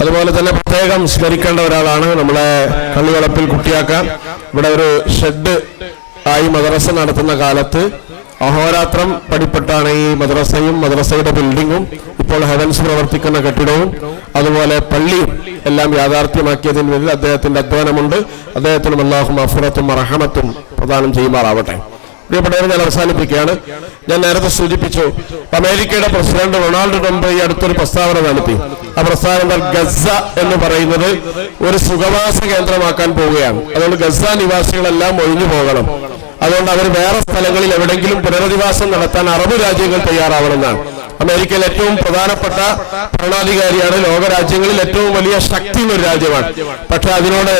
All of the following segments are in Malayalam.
അതുപോലെ തന്നെ പ്രത്യേകം സ്മരിക്കേണ്ട ഒരാളാണ് നമ്മളെ കള്ളിവളപ്പിൽ കുട്ടിയാക്ക. ഇവിടെ ഒരു ഷെഡ് ആയി മദ്രസ നടത്തുന്ന കാലത്ത് അഹോരാത്രം പടിപ്പെട്ടാണ് ഈ മദ്രസയും മദ്രസയുടെ ബിൽഡിങ്ങും ഇപ്പോൾ ഹെവൻസ് പ്രവർത്തിക്കുന്ന കെട്ടിടവും അതുപോലെ പള്ളിയും എല്ലാം യാഥാർത്ഥ്യമാക്കിയതിന് പേരിൽ അദ്ദേഹത്തിന്റെ അധ്വാനമുണ്ട്. അദ്ദേഹത്തിനും അല്ലാഹു മഗ്ഫിറത്തും റഹ്മത്തും പ്രദാനം ചെയ്യുമാറാവട്ടെ. പ്രിയപ്പെട്ടവരെ, ഞാൻ അവസാനിപ്പിക്കുകയാണ്. ഞാൻ നേരത്തെ സൂചിപ്പിച്ചു, അമേരിക്കയുടെ പ്രസിഡന്റ് ഡൊണാൾഡ് ട്രംപ് ഈ അടുത്തൊരു പ്രസ്താവന നടത്തി. ആ പ്രസ്താവന ഗസ എന്ന് പറയുന്നത് ഒരു സുഖവാസ കേന്ദ്രമാക്കാൻ പോവുകയാണ്. അതുകൊണ്ട് ഗസ നിവാസികളെല്ലാം ഒഴിഞ്ഞു പോകണം. അതുകൊണ്ട് അവർ വേറെ സ്ഥലങ്ങളിൽ എവിടെയെങ്കിലും പുനരധിവാസം നടത്താൻ അറബ് രാജ്യങ്ങൾ തയ്യാറാവണമെന്നാണ്. അമേരിക്കയിൽ ഏറ്റവും പ്രധാനപ്പെട്ട ഭരണാധികാരിയാണ്, ലോകരാജ്യങ്ങളിൽ ഏറ്റവും വലിയ ശക്തിയുള്ള ഒരു രാജ്യമാണ്. പക്ഷെ അതിനോട്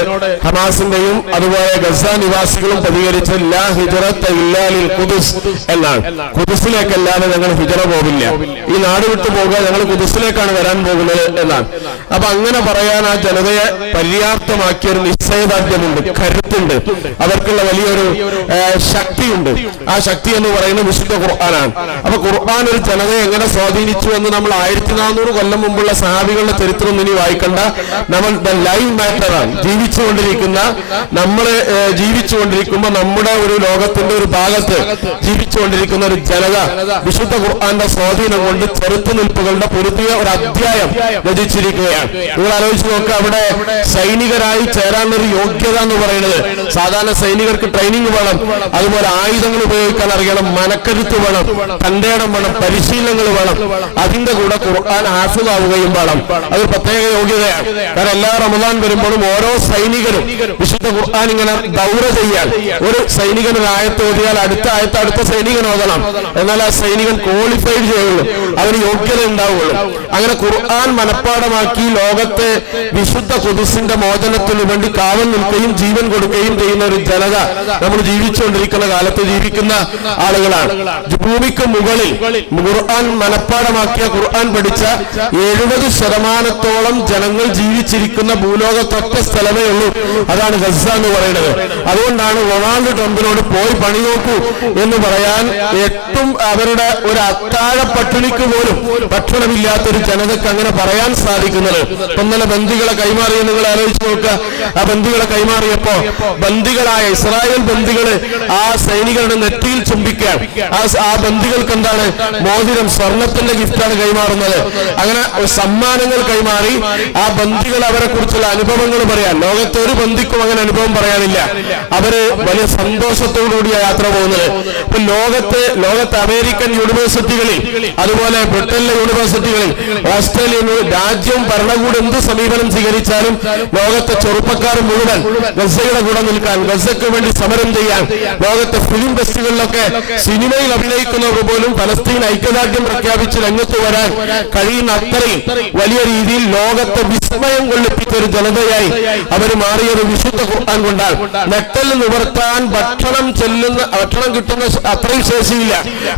ഹമാസിന്റെയും അതുപോലെ ഗസ നിവാസികളും പ്രതികരിച്ച് ലാ ഹിജ്റത ഇല്ലാ ലിൽ ഖുദ്സ് എന്നാണ്. ഖുദ്സിലേക്കല്ലാതെ ഞങ്ങൾ ഹിജ്റ പോവില്ല, ഈ നാട് വിട്ടു പോകുക, ഞങ്ങൾ ഖുദ്സിലേക്കാണ് വരാൻ പോകുന്നത് എന്നാണ്. അപ്പൊ അങ്ങനെ പറയാൻ ആ ജനതയെ പര്യാപ്തമാക്കിയ ഒരു നിശ്ചയദാർഢ്യമുണ്ട്, കരുത്തുണ്ട്, അവർക്കുള്ള വലിയൊരു ശക്തിയുണ്ട്. ആ ശക്തി എന്ന് പറയുന്നത് വിശുദ്ധ ഖുർആനാണ്. അപ്പൊ ഖുർആൻ ഒരു ജനതയെ എങ്ങനെ സ്വാധീനിച്ചു എന്ന് നമ്മൾ 1400 കൊല്ലം മുമ്പുള്ള സഹാബികളുടെ ചരിത്രം ഇനി വായിക്കണ്ട. നമ്മൾ ലൈവ് മാറ്ററാണ് ജീവിച്ചുകൊണ്ടിരിക്കുന്ന, നമ്മൾ ജീവിച്ചുകൊണ്ടിരിക്കുമ്പോൾ നമ്മുടെ ഒരു ലോകത്തിന്റെ ഒരു ഭാഗത്ത് ജീവിച്ചുകൊണ്ടിരിക്കുന്ന ഒരു ജനത വിശുദ്ധ ഖുർആന്റെ സ്വാധീനം കൊണ്ട് ചെറുത്തുനിൽപ്പുകളുടെ പുതിയ ഒരു അധ്യായം രചിച്ചിരിക്കുകയാണ്. നിങ്ങൾ ആലോചിച്ച് നോക്കുക, അവിടെ സൈനികരായി ചേരാനൊരു യോഗ്യത എന്ന് പറയുന്നത്, സാധാരണ സൈനികർക്ക് ട്രെയിനിങ് വേണം, അതുപോലെ ആയുധങ്ങൾ ഉപയോഗിക്കാൻ അറിയണം, മനക്കരുത്ത് വേണം, തന്റേടം വേണം, പരിശീലനങ്ങൾ വേണം. അതിന്റെ കൂടെ ഖുർആൻ ഹാഫിളാവുകയും വേണം. അത് പ്രത്യേക യോഗ്യതയാണ്. കാരണം എല്ലാ റമദാൻ വരുമ്പോഴും ഓരോ സൈനികരും വിശുദ്ധ ഖുർആൻ ഇങ്ങനെ ദൗറ ചെയ്യാൻ, ഒരു സൈനികൻ ഒരു ആയത്ത് ഓതിയാൽ അടുത്ത ആയത്ത് അടുത്ത സൈനികൻ ഓതണം, എന്നാൽ ആ സൈനികൻ ക്വാളിഫൈഡ് ചെയ്യുള്ളൂ, അവന് യോഗ്യത ഉണ്ടാവുള്ളൂ. അങ്ങനെ ഖുർആൻ മനഃപ്പാടമാക്കി ലോകത്തെ വിശുദ്ധ ഖുദ്സിന്റെ മോചനത്തിന് വേണ്ടി കാവൽ നിൽക്കുകയും ജീവൻ കൊടുക്കുകയും ചെയ്യുന്ന ഒരു ജനത നമ്മൾ ജീവിച്ചുകൊണ്ടിരിക്കുന്ന കാലത്ത് ജീവിക്കുന്ന ആളുകളാണ്. ഭൂമിക്ക് മുകളിൽ ഖുർആൻ മനഃപ്പാടമാക്കിയ, ഖുർആൻ പഠിച്ച 70% ജനങ്ങൾ ജീവിച്ചിരിക്കുന്ന ഭൂലോകത്തൊറ്റ സ്ഥലമേ ഉള്ളൂ, അതാണ് ഗസ എന്ന് പറയുന്നത്. അതുകൊണ്ടാണ് ഡൊണാൾഡ് ട്രംപിനോട് പോയി പണി നോക്കൂ എന്ന് പറയാൻ, ഏറ്റവും അവരുടെ ഒരു അത്താഴ പട്ടിണിക്ക് പോലും ഭക്ഷണമില്ലാത്തൊരു ജനതയ്ക്ക് അങ്ങനെ പറയാൻ സാധിക്കുന്നത്. ഇന്നലെ ബന്ദികളെ കൈമാറിയ നിങ്ങൾ ആലോചിച്ച് നോക്കുക. ആ ബന്ദികളെ കൈമാറിയപ്പോ ബന്ദികളായ ഇസ്രായേൽ ബന്ദികള് ആ സൈനികരുടെ നെറ്റിയിൽ ചുംബിക്കാൻ, ആ ബന്ദികൾക്ക് എന്താണ് മോതിരം, സ്വർണത്തിന്റെ ഗിഫ്റ്റാണ് കൈമാറുന്നത്. അങ്ങനെ സമ്മാനങ്ങൾ കൈമാറി ആ ബന്ദികൾ അവരെ കുറിച്ചുള്ള അനുഭവങ്ങൾ പറയാൻ, ലോകത്തെ ഒരു ബന്ദിക്കും അങ്ങനെ അനുഭവം പറയാനില്ല. അവര് വലിയ സന്തോഷത്തോടുകൂടിയ യാത്ര പോകുന്നത്. ഇപ്പൊ ലോകത്തെ അമേരിക്കൻ യൂണിവേഴ്സിറ്റികളിൽ, അതുപോലെ ബ്രിട്ടനിലെ യൂണിവേഴ്സിറ്റികളിൽ, ഓസ്ട്രേലിയൻ രാജ്യവും ഭരണകൂടം എന്ത് സമീപനം സ്വീകരിച്ചാലും ലോകത്തെ ചെറുപ്പക്കാർ മുഴുവൻ ഗസയുടെ കൂടെ നിൽക്കാൻ, ഗസയ്ക്ക് വേണ്ടി സമരം ചെയ്യാൻ, ലോകത്തെ ഫിലിം ഫെസ്റ്റിവലിലൊക്കെ സിനിമയിൽ അഭിനയിക്കുന്നവർ പോലും ഫലസ്തീൻ ഐക്യദാർഢ്യം പ്രഖ്യാപിച്ച് രംഗത്ത് വരാൻ കഴിയുന്ന അത്രയും വലിയ രീതിയിൽ ലോകത്തെ വിസ്മയം കൊള്ളിപ്പിച്ച ഒരു ജനതയായി അവർ മാറിയൊരു വിശുദ്ധ ഖുർആൻ കൊണ്ടാണ്. നെട്ടൽ നിവർത്താൻ ഭക്ഷണം കിട്ടുന്ന അത്രയും ശേഷിയില്ല.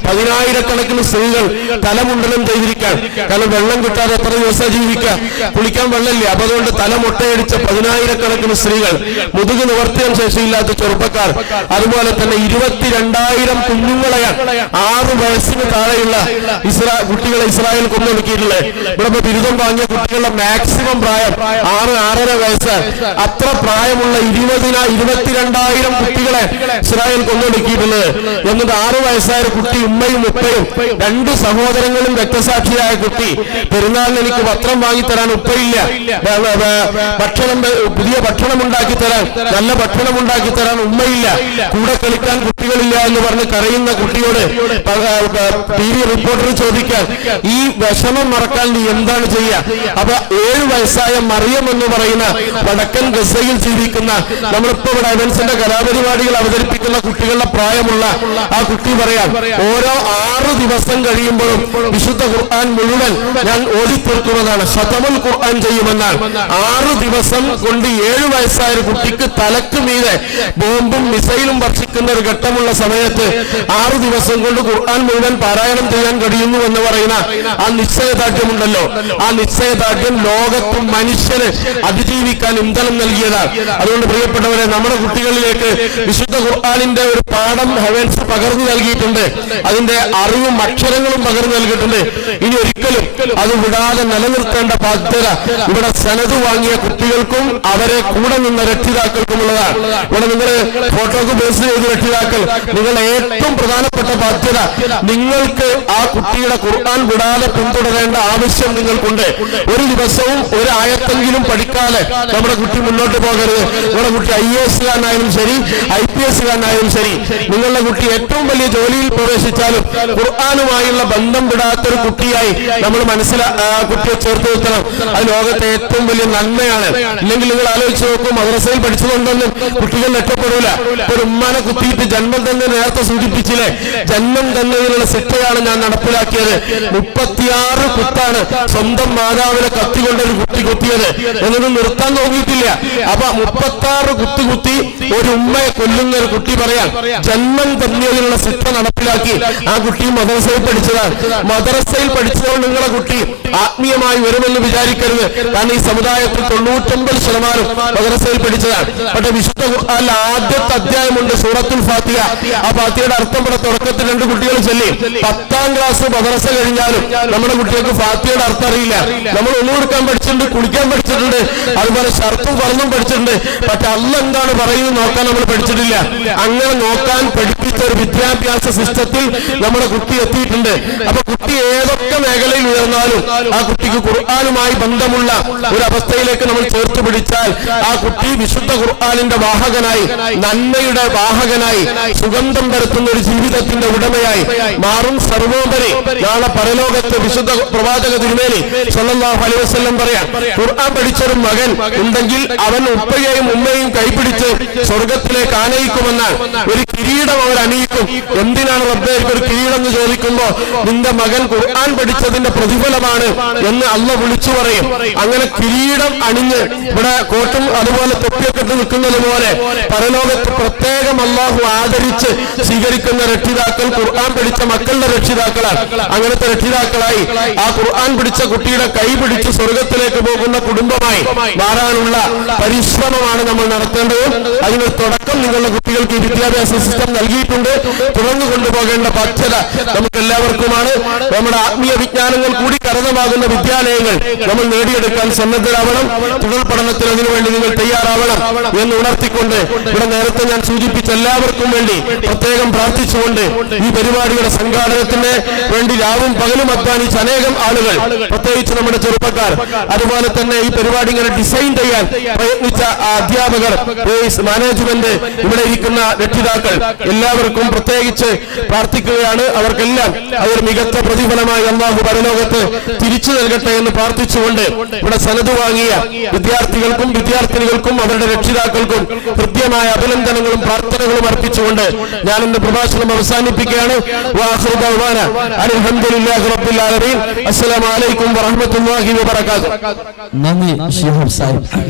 10,000-കണക്കിന് സ്ത്രീകൾ തലമുണ്ടനം ചെയ്തിരിക്കാൻ, കാരണം വെള്ളം കിട്ടാതെ എത്ര ദിവസം ജീവിക്കാം, കുളിക്കാൻ വെള്ളമില്ല. അപ്പൊ അതുകൊണ്ട് തല മുട്ടയടിച്ച 10,000-കണക്കിന് സ്ത്രീകൾ, മുതുക് നിവർത്തിയാൻ ശേഷിയില്ലാത്ത ചെറുപ്പക്കാർ, അതുപോലെ തന്നെ 22,000 കുഞ്ഞുങ്ങളെയാണ് 6 വയസ്സിന് താഴെയുള്ള കുട്ടികളെ ഇസ്രായേൽ കൊന്നൊടുക്കിയിട്ടുള്ളത്. ഇവിടെ ബിരുദം വാങ്ങിയ കുട്ടികളുടെ മാക്സിമം പ്രായം 6-6.5 വയസ്സ്. അത്ര പ്രായമുള്ള 22,000 കുട്ടികളെ ഇസ്രായേൽ കൊന്നൊടുക്കിയിട്ടുള്ളത്. എന്നിട്ട് 6 വയസ്സായ കുട്ടി ഉമ്മയും ഉപ്പയും, 2 സഹോദരങ്ങളും രക്തസാക്ഷിയായ കുട്ടി, പെരുന്നാളിന് എനിക്ക് വസ്ത്രം വാങ്ങിത്തരാൻ ഉപ്പയില്ല, പുതിയ ഭക്ഷണം ഉണ്ടാക്കി തരാൻ, നല്ല ഭക്ഷണം ഉണ്ടാക്കി തരാൻ ഉമ്മയില്ല, കൂടെ കളിക്കാൻ കുട്ടികളില്ല എന്ന് പറഞ്ഞ് കരയുന്ന കുട്ടിയോട് TV റിപ്പോർട്ടർ ചോദിക്കാൻ, ഈ വിഷമം മറക്കാൻ നീ എന്താണ് ചെയ്യുക? അപ്പൊ 7 വയസ്സായ മറിയം എന്ന് പറയുന്ന വടക്കൻ ഗസയിൽ ജീവിക്കുന്ന, നമ്മളിപ്പോ ഇവിടെ എവൻസിന്റെ കലാപരിപാടികൾ അവതരിപ്പിക്കുന്ന കുട്ടികളുടെ പ്രായമുള്ള ആ കുട്ടി പറയാം, ഓരോ 6 ദിവസം കഴിയുമ്പോഴും വിശുദ്ധ ഖുർആൻ മുഴുവൻ ഞാൻ ഓടിത്തീർക്കുമെന്നാണ്, ഖതമുൽ ഖുർആൻ ചെയ്യുമെന്നാണ്. 6 ദിവസം കൊണ്ട് 7 വയസ്സായ ഒരു കുട്ടിക്ക് തലക്ക് മീതെ ബോംബും മിസൈലും വർഷിക്കുന്ന ഒരു ഘട്ടമുള്ള സമയത്ത് 6 ദിവസം കൊണ്ട് ഖുർആൻ മുഴുവൻ പാരായണം ചെയ്യാൻ കഴിയുന്നു എന്ന് പറയുന്ന ആ നിശ്ചയദാർഢ്യമുണ്ടല്ലോ, ആ നിശ്ചയദാർഢ്യം ലോകത്തും മനുഷ്യന് അതിജീവിക്കാൻ ഇന്ധനം നൽകിയതാണ്. അതുകൊണ്ട് പ്രിയപ്പെട്ടവരെ, നമ്മുടെ കുട്ടികളിലേക്ക് വിശുദ്ധ ഖുർആനിന്റെ ഒരു പാഠം ഹെവൻസ് പകർന്നു നൽകിയിട്ടുണ്ട്. അതിന്റെ അറിവും അക്ഷരങ്ങളും പകർന്നു നൽകിയിട്ടുണ്ട്. ഇനി ഒരിക്കലും അത് വിടാതെ നിലനിർത്തേണ്ട ബാധ്യത ഇവിടെ സനത് വാങ്ങിയ കുട്ടികൾക്കും അവരെ കൂടെ നിന്ന രക്ഷിതാക്കൾക്കുമുള്ളതാണ്. ഇവിടെ നിങ്ങൾ ഫോട്ടോക്ക് ബേസ് ചെയ്ത് രക്ഷിതാക്കൾ, നിങ്ങളുടെ ഏറ്റവും പ്രധാനപ്പെട്ട ബാധ്യത നിങ്ങൾക്ക് ആ കുട്ടിയുടെ ഖുർആൻ വിടാതെ പിന്തുടരേണ്ട ആവശ്യം നിങ്ങൾക്കുണ്ട്. ഒരു ദിവസവും ഒരു ആയത്തെങ്കിലും പഠിക്കാതെ നമ്മുടെ കുട്ടി മുന്നോട്ട് പോകരുത്. നമ്മുടെ കുട്ടി IAS കാരനായാലും ശരി, IPS കാരനായാലും ശരി, നിങ്ങളുടെ കുട്ടി ഏറ്റവും വലിയ ജോലിയിൽ പ്രവേശിച്ചാലും ഖുർആനുമായുള്ള ബന്ധം വിടാത്തൊരു കുട്ടിയായി നമ്മൾ കുട്ടിയെ ചേർത്ത് നിർത്തണം. അത് ലോകത്തെ ഏറ്റവും വലിയ നന്മയാണ്. ഇല്ലെങ്കിൽ നിങ്ങൾ ആലോചിച്ച് നോക്കും, മദ്രസയിൽ പഠിച്ചതുകൊണ്ടൊന്നും കുട്ടികൾ രക്ഷപ്പെടൂല. ഒരു ഉമ്മാനെ കുത്തിയിട്ട് ജന്മം തന്നെ നേരത്തെ സൂചിപ്പിച്ചില്ലേ, ജന്മം തന്നതിനുള്ള ശിക്ഷയാണ് ഞാൻ നടപ്പിലാക്കിയത്. 36 കുത്താണ് സ്വന്തം മാതാവിനെ കത്തിക്കൊണ്ടൊരു കുട്ടി കുത്തിയത് എന്നൊന്നും നിർത്താൻ നോക്കിയിട്ടില്ല. അപ്പൊ 36 കുത്തി ഒരു ഉമ്മയെ കൊല്ലുന്ന ഒരു കുട്ടി പറയാം ജന്മം തന്നതിനുള്ള ശിക്ഷ നടപ്പിലാക്കി. ആ കുട്ടി മദ്രസയിൽ പഠിച്ചതാണ്. മദ്രസയിൽ പഠിച്ചതുകൊണ്ട് നിങ്ങളെ കുട്ടി ആത്മീയമായി വരുമെന്ന് വിചാരിക്കരുത്. കാരണം ഈ സമുദായത്തിൽ 99% മദ്രസയിൽ പഠിച്ചതാണ്. പക്ഷെ വിശുദ്ധ ഖുർആനിലെ ആദ്യത്തെ അധ്യായമുണ്ട് സൂറത്തുൽ ഫാത്തിഹ. ആ ഫാത്തിഹയുടെ അർത്ഥം ഇവിടെ തുടക്കത്തിൽ 2 കുട്ടികൾ ചൊല്ലി. 10ാം ക്ലാസ് മദ്രസ കഴിഞ്ഞാലും നമ്മുടെ കുട്ടികൾക്ക് ഫാത്തിഹയുടെ അർത്ഥം അറിയില്ല. നമ്മൾ ഒന്നുകൊടുക്കാൻ പഠിച്ചിട്ടുണ്ട്, കുളിക്കാൻ പഠിച്ചിട്ടുണ്ട്, അതുപോലെ ഷർത്തും പറന്നും പഠിച്ചിട്ടുണ്ട്. പക്ഷെ അള്ളാഹ് എന്താണ് പറയുന്നത് നോക്കാൻ നമ്മൾ പഠിച്ചിട്ടില്ല. അങ്ങനെ നോക്കാൻ പഠിപ്പിച്ച ഒരു വിദ്യാഭ്യാസ സിസ്റ്റത്തിൽ നമ്മുടെ കുട്ടി എത്തിയിട്ടുണ്ട്. അപ്പൊ കുട്ടി ഏതൊക്കെ മേഖലയിൽ ഉയർന്നാലും ആ കുട്ടിക്ക് ഖുർആനുമായി ബന്ധമുള്ള ഒരു അവസ്ഥയിലേക്ക് നമ്മൾ ചേർത്ത് പിടിച്ചാൽ ആ കുട്ടി വിശുദ്ധ ഖുർആനിന്റെ വാഹകനായി, നന്മയുടെ വാഹകനായി, സുഗന്ധം പരത്തുന്ന ഒരു ജീവിതത്തിന്റെ ഉടമയായി മാറും. സർവോപരി നാളെ പരലോകത്ത് വിശുദ്ധ പ്രവാചക തിരുമേനി സ്വല്ലല്ലാഹു അലൈഹി വസല്ലം പറയാം, ഖുർആൻ പഠിച്ചൊരു മകൻ ഉണ്ടെങ്കിൽ അവൻ ഉപ്പയെയും ഉമ്മയും കൈപിടിച്ച് സ്വർഗത്തിലേക്ക് ആനയിക്കുമെന്നാണ്. ഒരു കിരീടം അവർ അണിയിക്കും. എന്തിനാണ് റബ്ബേ ഒരു കിരീടം എന്ന് ചോദിക്കുമ്പോ നിന്റെ മകൻ ഖുർആൻ പഠിച്ചതിന്റെ പ്രതിഫലമാണ് എന്ന് അള്ളാഹ് വിളിച്ചു പറയും. അങ്ങനെ കിരീടം അണിഞ്ഞ് ഇവിടെ കോട്ടും അതുപോലെ തൊപ്പിയൊക്കെ ഇട്ട് നിൽക്കുന്നത് പോലെ പരലോകത്ത് പ്രത്യേകം അള്ളാഹു ആദരിച്ച് സ്വീകരിക്കുന്ന രക്ഷിതാക്കൾ ഖുർആൻ പഠിച്ച മക്കളുടെ രക്ഷിതാക്കളാണ്. അങ്ങനത്തെ രക്ഷിതാക്കളായി ആ ഖുർആൻ പിടിച്ച കുട്ടിയുടെ കൈ പിടിച്ച് സ്വർഗത്തിലേക്ക് പോകുന്ന കുടുംബമായി മാറാനുള്ള പരിശ്രമമാണ് നമ്മൾ നടത്തേണ്ടത്. അതിന് തുടക്കം നിങ്ങളുടെ കുട്ടികൾക്ക് ഈ വിദ്യാഭ്യാസ സിസ്റ്റം നൽകിയിട്ടുണ്ട്. തുടർന്നു കൊണ്ടുപോകേണ്ട ബാധ്യത നമുക്ക് എല്ലാവർക്കുമാണ്. നമ്മുടെ ആത്മീയ വിജ്ഞാനങ്ങൾ കൂടി കരതമാകുന്ന വിദ്യാലയങ്ങൾ നമ്മൾ നേടിയെടുക്കാൻ സന്നദ്ധരാവണം. തുടർ പഠനത്തിന് അതിനുവേണ്ടി നിങ്ങൾ തയ്യാറാവണം എന്ന് ഉണർത്തിക്കൊണ്ട് ഇവിടെ നേരത്തെ ഞാൻ സൂചിപ്പിച്ച എല്ലാവർക്കും വേണ്ടി പ്രത്യേകം പ്രാർത്ഥിച്ചുകൊണ്ട് ഈ പരിപാടിയുടെ സംഘാടനത്തിന് വേണ്ടി രാവും പകലും അധ്വാനിച്ച അനേകം ആളുകൾ, പ്രത്യേകിച്ച് നമ്മുടെ ചെറുപ്പക്കാർ, അതുപോലെ തന്നെ ഈ പരിപാടി ഇങ്ങനെ ഡിസൈൻ ചെയ്യാൻ പ്രയത്നിച്ച അധ്യാപകർ, മാനേജ്മെന്റ്, ഇവിടെ ഇരിക്കുന്ന രക്ഷിതാക്കൾ എല്ലാവർക്കും പ്രത്യേകിച്ച് പ്രാർത്ഥിക്കുകയാണ്. അവർക്കെല്ലാം അതൊരു മികച്ച പ്രതിഫലമായി അല്ലാഹു പരലോകത്ത് തിരിച്ചു നൽകട്ടെ എന്ന് പ്രാർത്ഥിച്ചുകൊണ്ട് ഇവിടെ സനത് വാങ്ങിയ വിദ്യാർത്ഥികൾക്കും വിദ്യാർത്ഥിനികൾക്കും അവരുടെ രക്ഷിതാക്കൾക്കും കൃത്യമായ അഭിനന്ദനങ്ങളും പ്രാർത്ഥനകളും അർപ്പിച്ചുകൊണ്ട് ഞാൻ എന്റെ പ്രഭാഷണം അവസാനിപ്പിക്കുകയാണ്. വആഖിറു ദഅ്വാനാ അൽഹംദുലില്ലാഹി റബ്ബിൽ ആലമീൻ. അസ്സലാമു അലൈക്കും വറഹ്മത്തുള്ളാഹി വബറകാതുഹു. നന്ദി ശിഹാബ് സാഹിബ്.